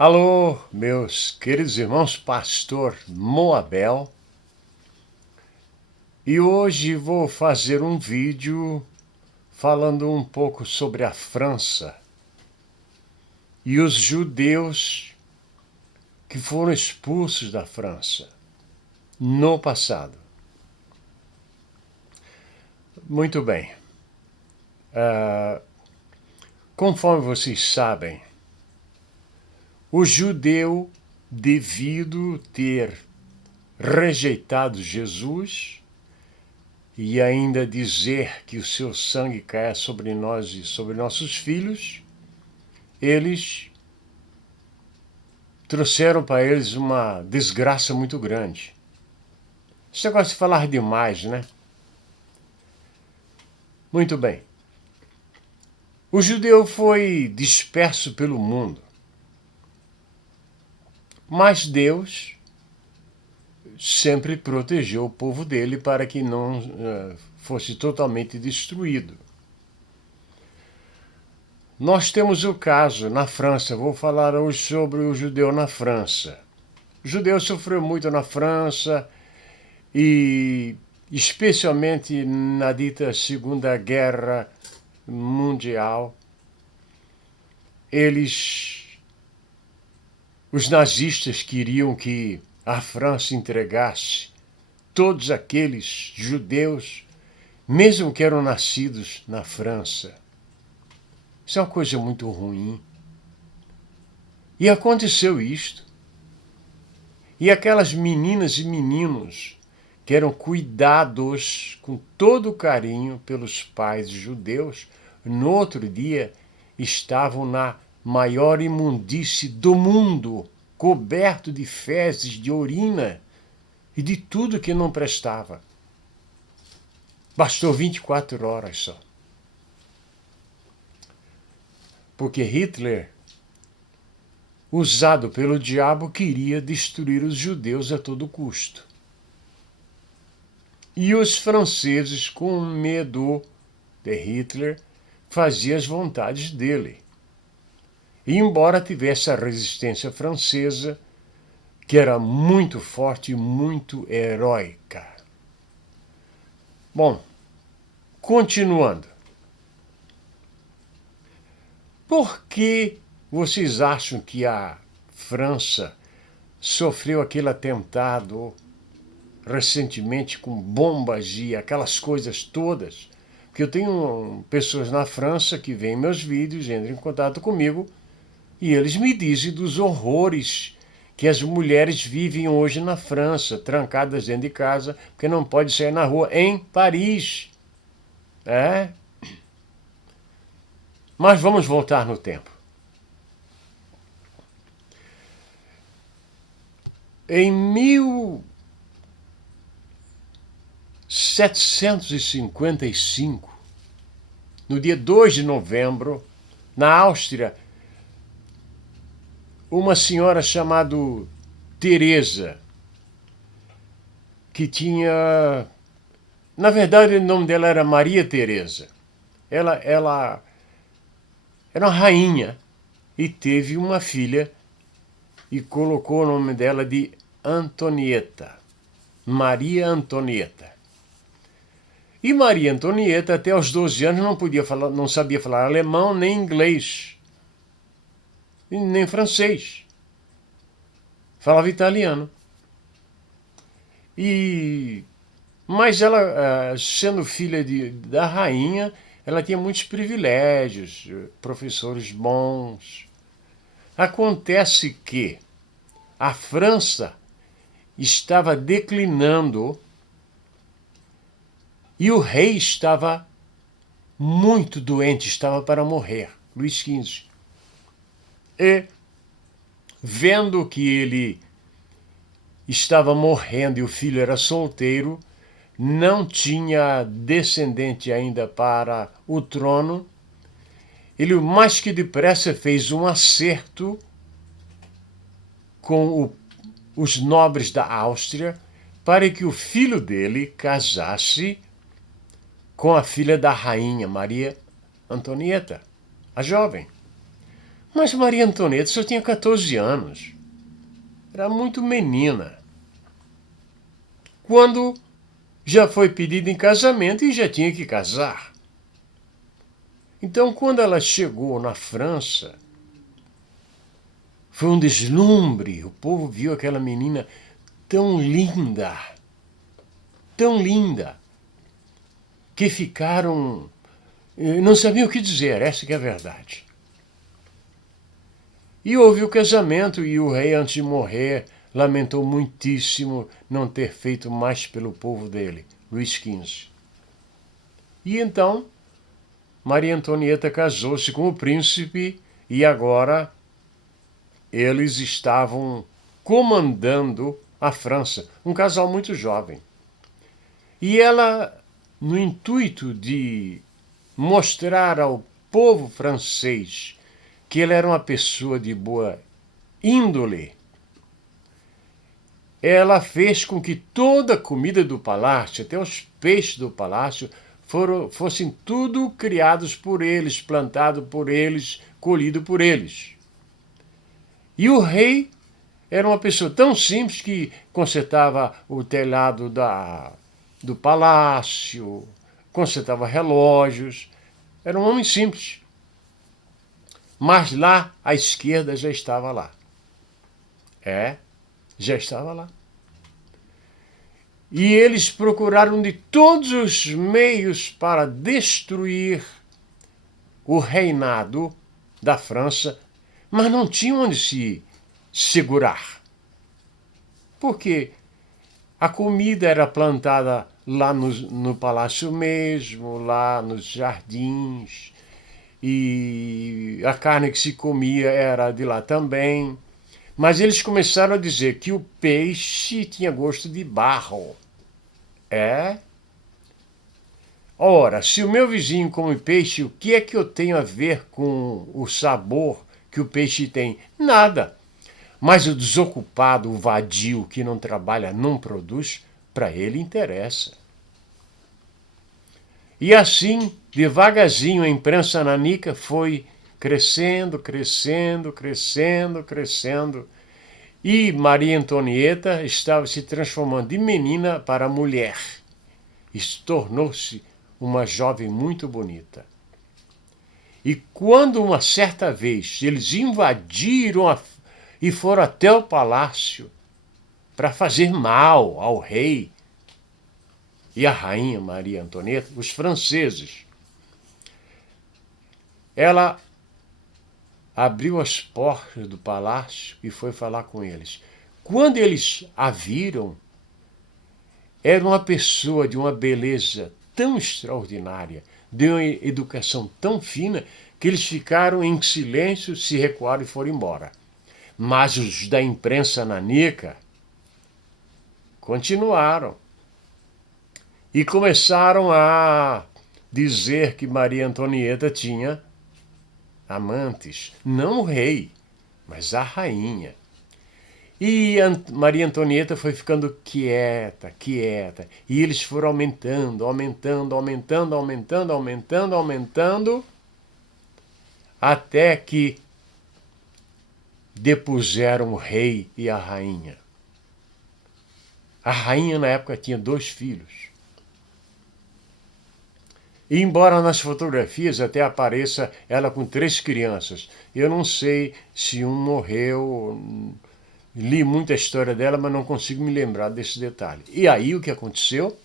Alô, meus queridos irmãos, pastor Moabel, e hoje vou fazer um vídeo falando um pouco sobre a França e os judeus que foram expulsos da França no passado. Muito bem. Conforme vocês sabem, o judeu, devido ter rejeitado Jesus e ainda dizer que o seu sangue caia sobre nós e sobre nossos filhos, eles trouxeram para eles uma desgraça muito grande. Esse negócio de falar demais, né? Muito bem. O judeu foi disperso pelo mundo, mas Deus sempre protegeu o povo dele para que não fosse totalmente destruído. Nós temos o caso na França. Vou falar hoje sobre o judeu na França. O judeu sofreu muito na França e especialmente na dita Segunda Guerra Mundial. Os nazistas queriam que a França entregasse todos aqueles judeus, mesmo que eram nascidos na França. Isso é uma coisa muito ruim. E aconteceu isto. E aquelas meninas e meninos que eram cuidados com todo carinho pelos pais judeus, no outro dia estavam na maior imundície do mundo, coberto de fezes, de urina e de tudo que não prestava. Bastou 24 horas só. Porque Hitler, usado pelo diabo, queria destruir os judeus a todo custo. E os franceses, com medo de Hitler, faziam as vontades dele. E embora tivesse a resistência francesa, que era muito forte e muito heróica. Bom, continuando. Por que vocês acham que a França sofreu aquele atentado recentemente com bombas e aquelas coisas todas? Porque eu tenho pessoas na França que veem meus vídeos, entram em contato comigo e eles me dizem dos horrores que as mulheres vivem hoje na França, trancadas dentro de casa, porque não pode sair na rua, em Paris. Mas vamos voltar no tempo. Em 1755, no dia 2 de novembro, na Áustria, uma senhora chamada Teresa, que tinha... Na verdade, o nome dela era Maria Teresa. Ela era uma rainha e teve uma filha e colocou o nome dela de Antonieta. Maria Antonieta. E Maria Antonieta, até aos 12 anos, não sabia falar alemão, nem inglês, nem francês. Falava italiano. Mas ela, sendo filha da rainha, ela tinha muitos privilégios, professores bons. Acontece que a França estava declinando e o rei estava muito doente, estava para morrer, Luís XV. E, vendo que ele estava morrendo e o filho era solteiro, não tinha descendente ainda para o trono, ele mais que depressa fez um acerto com os nobres da Áustria para que o filho dele casasse com a filha da rainha, Maria Antonieta, a jovem. Mas Maria Antonieta só tinha 14 anos. Era muito menina. Quando já foi pedida em casamento e já tinha que casar. Então, quando ela chegou na França, foi um deslumbre. O povo viu aquela menina tão linda, que ficaram... não sabiam o que dizer, essa que é a verdade. E houve o casamento e o rei, antes de morrer, lamentou muitíssimo não ter feito mais pelo povo dele, Luís XV. E então, Maria Antonieta casou-se com o príncipe e agora eles estavam comandando a França, um casal muito jovem. E ela, no intuito de mostrar ao povo francês que ele era uma pessoa de boa índole, ela fez com que toda a comida do palácio, até os peixes do palácio, fossem tudo criados por eles, plantados por eles, colhido por eles. E o rei era uma pessoa tão simples que consertava o telhado do palácio, consertava relógios. Era um homem simples. Mas lá, à esquerda, já estava lá. Já estava lá. E eles procuraram de todos os meios para destruir o reinado da França, mas não tinham onde se segurar. Porque a comida era plantada lá no palácio mesmo, lá nos jardins, e a carne que se comia era de lá também. Mas eles começaram a dizer que o peixe tinha gosto de barro. Ora, se o meu vizinho come peixe, o que é que eu tenho a ver com o sabor que o peixe tem? Nada. Mas o desocupado, o vadio, que não trabalha, não produz, para ele interessa. E assim, devagarzinho, a imprensa nanica foi crescendo, crescendo, crescendo, crescendo. E Maria Antonieta estava se transformando de menina para mulher. E tornou-se uma jovem muito bonita. E quando uma certa vez eles invadiram e foram até o palácio para fazer mal ao rei e à rainha Maria Antonieta, os franceses, ela abriu as portas do palácio e foi falar com eles. Quando eles a viram, era uma pessoa de uma beleza tão extraordinária, de uma educação tão fina, que eles ficaram em silêncio, se recuaram e foram embora. Mas os da imprensa nanica continuaram e começaram a dizer que Maria Antonieta tinha amantes, não o rei, mas a rainha. E Maria Antonieta foi ficando quieta, quieta. E eles foram aumentando, aumentando, aumentando, aumentando, aumentando, aumentando, até que depuseram o rei e a rainha. A rainha, na época, tinha 2 filhos. E embora nas fotografias até apareça ela com 3 crianças, eu não sei se um morreu. Li muita história dela, mas não consigo me lembrar desse detalhe. E aí o que aconteceu?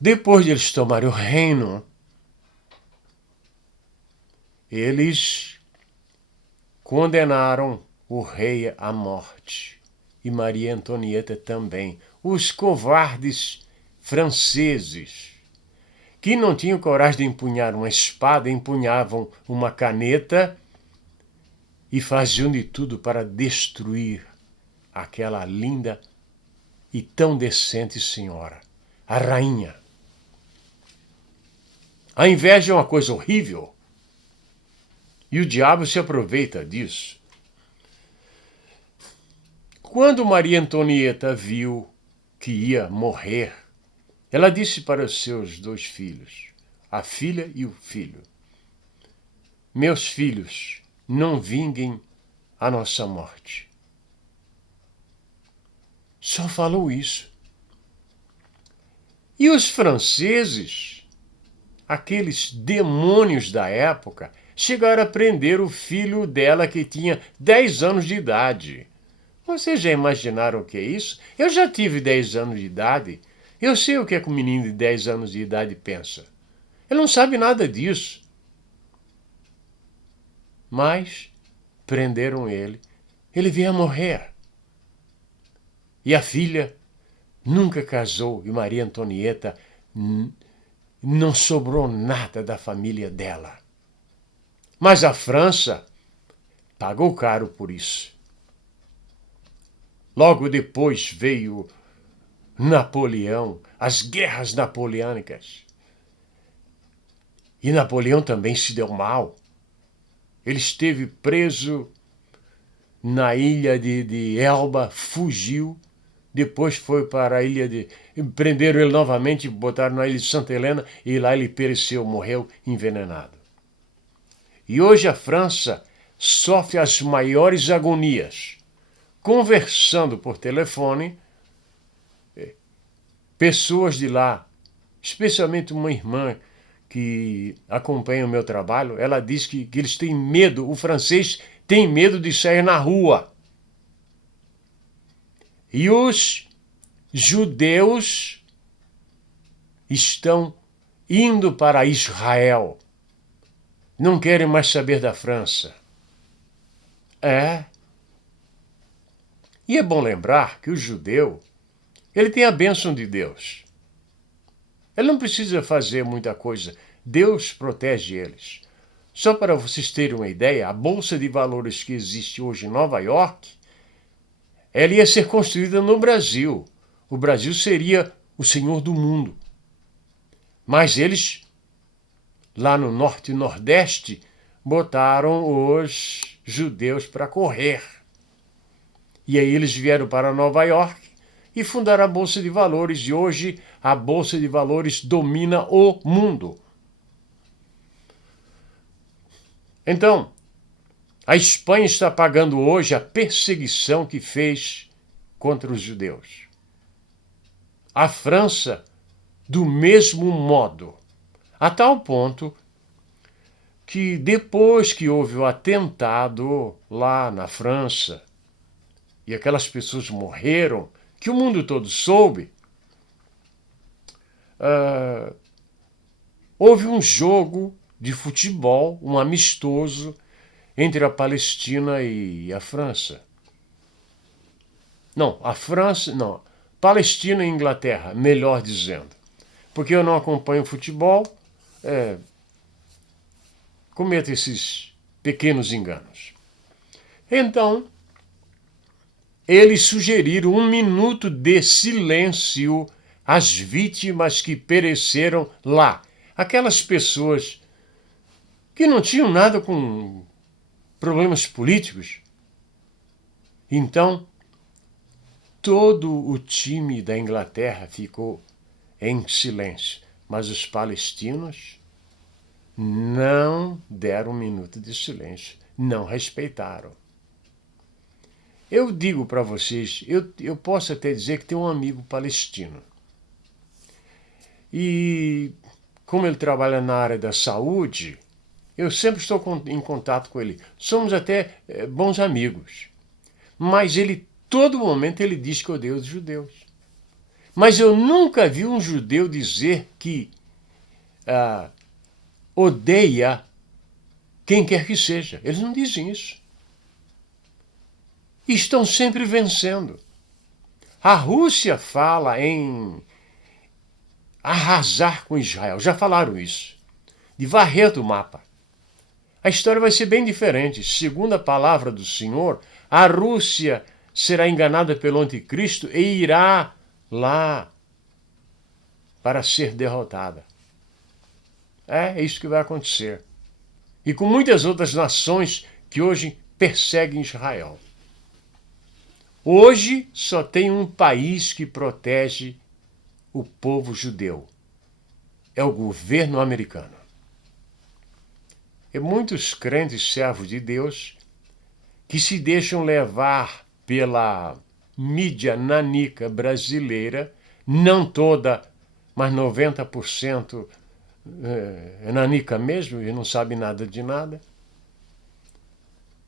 Depois de eles tomarem o reino, eles condenaram o rei à morte. E Maria Antonieta também. Os covardes franceses, que não tinham coragem de empunhar uma espada, empunhavam uma caneta e faziam de tudo para destruir aquela linda e tão decente senhora, a rainha. A inveja é uma coisa horrível e o diabo se aproveita disso. Quando Maria Antonieta viu que ia morrer, ela disse para os seus 2 filhos, a filha e o filho: meus filhos, não vinguem a nossa morte. Só falou isso. E os franceses, aqueles demônios da época, chegaram a prender o filho dela que tinha 10 anos de idade. Vocês já imaginaram o que é isso? Eu já tive 10 anos de idade. Eu sei o que é que um menino de 10 anos de idade pensa. Ele não sabe nada disso. Mas prenderam ele. Ele veio a morrer. E a filha nunca casou. E Maria Antonieta não sobrou nada da família dela. Mas a França pagou caro por isso. Logo depois veio Napoleão, as guerras napoleônicas. E Napoleão também se deu mal. Ele esteve preso na ilha de Elba, fugiu, depois foi para a ilha de... Prenderam ele novamente, botaram na ilha de Santa Helena e lá ele pereceu, morreu envenenado. E hoje a França sofre as maiores agonias. Conversando por telefone, pessoas de lá, especialmente uma irmã que acompanha o meu trabalho, ela diz que eles têm medo, o francês tem medo de sair na rua. E os judeus estão indo para Israel. Não querem mais saber da França. E é bom lembrar que o judeu, ele tem a bênção de Deus. Ele não precisa fazer muita coisa. Deus protege eles. Só para vocês terem uma ideia, a Bolsa de Valores que existe hoje em Nova York, ela ia ser construída no Brasil. O Brasil seria o senhor do mundo. Mas eles, lá no Norte e Nordeste, botaram os judeus para correr. E aí eles vieram para Nova York e fundaram a Bolsa de Valores. E hoje a Bolsa de Valores domina o mundo. Então, a Espanha está pagando hoje a perseguição que fez contra os judeus. A França, do mesmo modo, a tal ponto que depois que houve o atentado lá na França, e aquelas pessoas morreram, que o mundo todo soube, houve um jogo de futebol, um amistoso, entre a Palestina e a França. Palestina e Inglaterra, melhor dizendo. Porque eu não acompanho futebol, cometo esses pequenos enganos. Então, eles sugeriram 1 minuto de silêncio às vítimas que pereceram lá. Aquelas pessoas que não tinham nada com problemas políticos. Então, todo o time da Inglaterra ficou em silêncio, mas os palestinos não deram 1 minuto de silêncio, não respeitaram. Eu digo para vocês, eu posso até dizer que tenho um amigo palestino. E como ele trabalha na área da saúde, eu sempre estou em contato com ele. Somos até bons amigos. Mas todo momento ele diz que odeia os judeus. Mas eu nunca vi um judeu dizer que odeia quem quer que seja. Eles não dizem isso. E estão sempre vencendo. A Rússia fala em arrasar com Israel. Já falaram isso. De varrer do mapa. A história vai ser bem diferente. Segundo a palavra do Senhor, a Rússia será enganada pelo anticristo e irá lá para ser derrotada. É isso que vai acontecer. E com muitas outras nações que hoje perseguem Israel. Hoje só tem um país que protege o povo judeu. É o governo americano. muitos crentes servos de Deus que se deixam levar pela mídia nanica brasileira, não toda, mas 90% é nanica mesmo e não sabe nada de nada,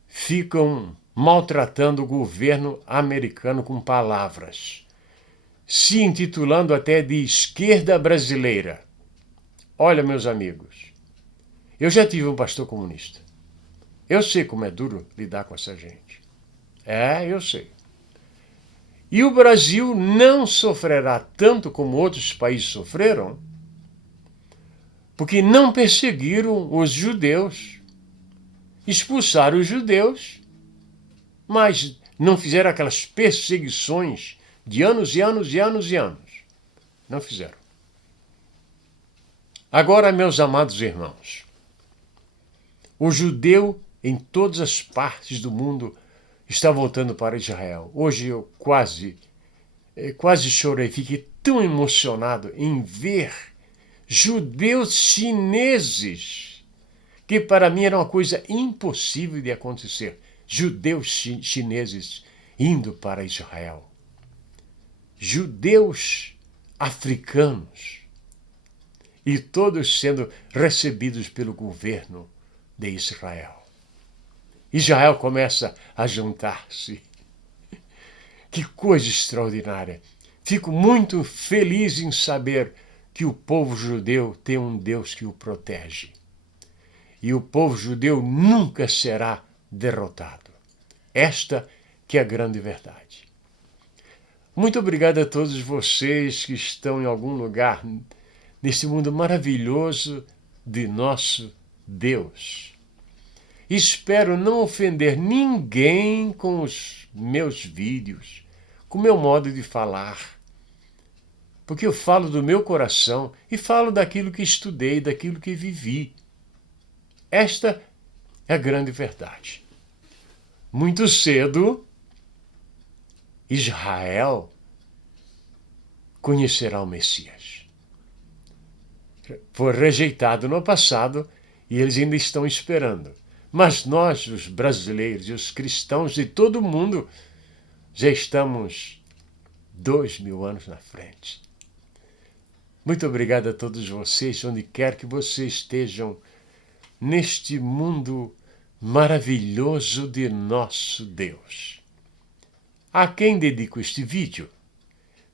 ficam maltratando o governo americano com palavras, se intitulando até de esquerda brasileira. Olha, meus amigos, eu já tive um pastor comunista. Eu sei como é duro lidar com essa gente. Eu sei. E o Brasil não sofrerá tanto como outros países sofreram, porque não perseguiram os judeus, expulsaram os judeus, mas não fizeram aquelas perseguições de anos e anos e anos e anos. Não fizeram. Agora, meus amados irmãos, o judeu em todas as partes do mundo está voltando para Israel. Hoje eu quase chorei, fiquei tão emocionado em ver judeus chineses, que para mim era uma coisa impossível de acontecer. Judeus chineses indo para Israel. Judeus africanos. E todos sendo recebidos pelo governo de Israel. Israel começa a juntar-se. Que coisa extraordinária. Fico muito feliz em saber que o povo judeu tem um Deus que o protege. E o povo judeu nunca será derrotado. Esta que é a grande verdade. Muito obrigado a todos vocês que estão em algum lugar nesse mundo maravilhoso de nosso Deus. Espero não ofender ninguém com os meus vídeos, com o meu modo de falar, porque eu falo do meu coração e falo daquilo que estudei, daquilo que vivi. Esta é a grande verdade. Muito cedo, Israel conhecerá o Messias. Foi rejeitado no passado e eles ainda estão esperando. Mas nós, os brasileiros e os cristãos de todo o mundo, já estamos 2000 anos na frente. Muito obrigado a todos vocês, onde quer que vocês estejam, neste mundo maravilhoso de nosso Deus. A quem dedico este vídeo?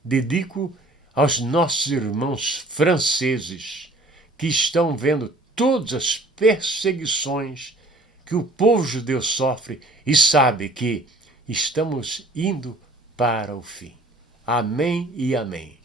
Dedico aos nossos irmãos franceses que estão vendo todas as perseguições que o povo judeu sofre e sabe que estamos indo para o fim. Amém e amém.